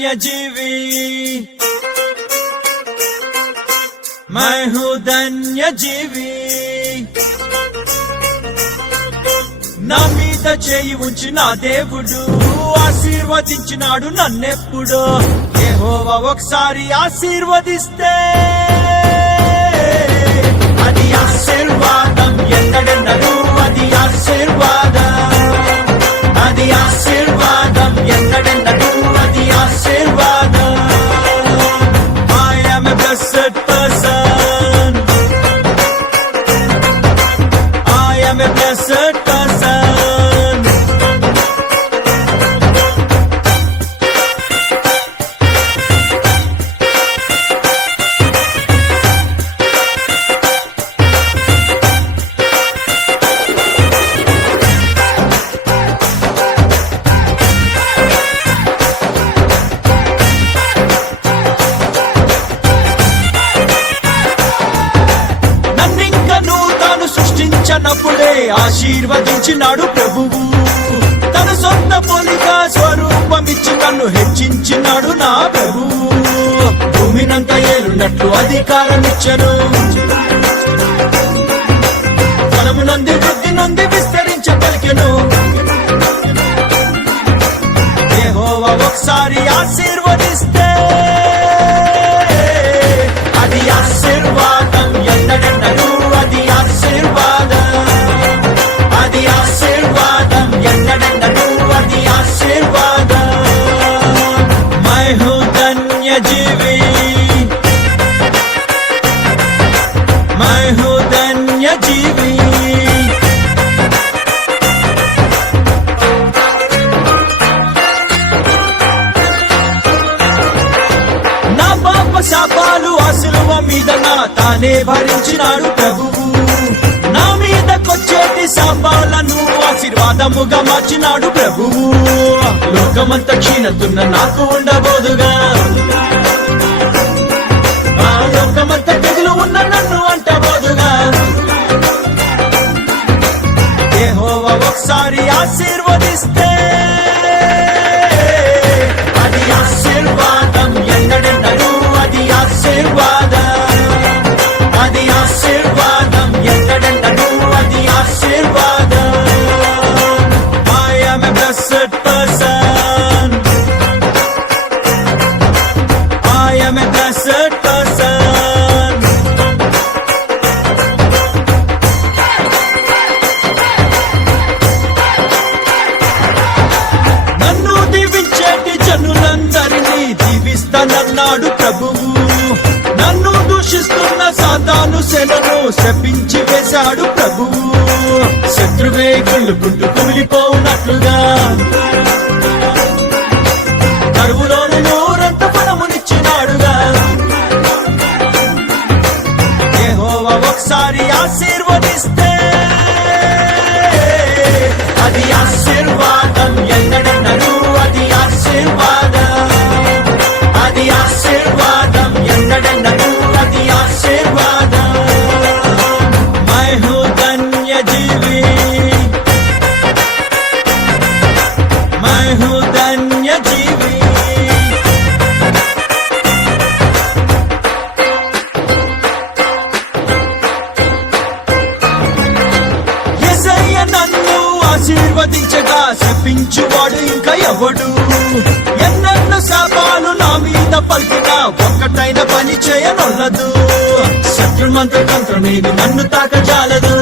धन्य जीवी, मैं हूँ धन्य जीवी. నా మీద చేయి ఉంచి నా దేవుడు ఆశీర్వదించినాడు నన్నెప్పుడు. యెహోవా ఒకసారి ఆశీర్వదిస్తే అది ఆశీర్వాదం, ఎన్నడెన్నడూ అది ఆశీర్వాదం, అది ఆశీర్వాదం, ఎన్నడెన్నడూ అది ఆశీర్వాదం. I am a blessed person, I am a blessed person. సృష్టించినప్పుడే ఆశీర్వదించినాడు ప్రభువు. తన సొంత పోలిక స్వరూపమిచ్చి నన్ను హెచ్చించినాడు నా ప్రభువు. భూమినంత ఏలునట్లు అధికారమిచ్చను, ఫలము నంది వృద్ధి నుండి విస్తరించగలిగెను. యెహోవా ఒకసారి ఆశీర్వదిస్తే అది ఆశీర్వాదం, ఎన్నడెన్నడూ అది ఆశీర్వాదం, అది ఆశీర్వాదం, ఎన్నడెన్నడూ అది ఆశీర్వాదం. मैं हूँ धन्य जीवी, मैं हूँ धन्य जीवी. నా పాప శాపాలు అసులువ మీద నా తానే భరించినాడు ప్రభువు. నా మీదకొచ్చేటి శాపాలను ఆశీర్వాదముగా మార్చినాడు ప్రభువు. లోకమంత క్షీణతున్న నాకు ఉండబోదుగా, ఆ లోకమంత తెగులు ఉన్న నన్ను అంటబోదుగా. యెహోవా ఒకసారి ఆశీర్వదిస్తే అది ఆశీర్వాదం, ఎన్నడెన్నడూ అది ఆశీర్వాదం, అది ఆశీర్వాదం, ఎన్నడెన్నడూ అది ఆశీర్వాదం. I am a blessed person, I am a blessed person. నన్ను దీవించేటి జనులందరినీ దీవిస్తానన్నాడు ప్రభువు. నన్ను దూషిస్తున్న సాతాను సేనను శపించి వేశాడు ప్రభువు. శత్రువే గుండుకుంటూ కుమిలిపోవునట్లుగా కరువులోని నూరంత ఫలమునిచ్చినాడుగా. యెహోవా ఒకసారి ఆశీర్వదిస్తే అది ఆశీర్వాదం, ఎన్నడెన్నడూ అది ఆశీర్వాదం, అది ఆశీర్వాదం, ఎన్నడెన్నడూ అది ఆశీర్వాదం. मैं हूँ धन्य जीवी, मैं हूँ धन्य जीवी. యేసయ్య నన్ను ఆశీర్వదించగా శపించువాడు ఇంకా ఎవడు? ఎన్నెన్నో శాపాలు నా మీద పలికినా ఒక్కటైన పని చేయనొల్లదు. శత్రుమంత్ర తంత్రమేది నన్ను తాకజాలదు.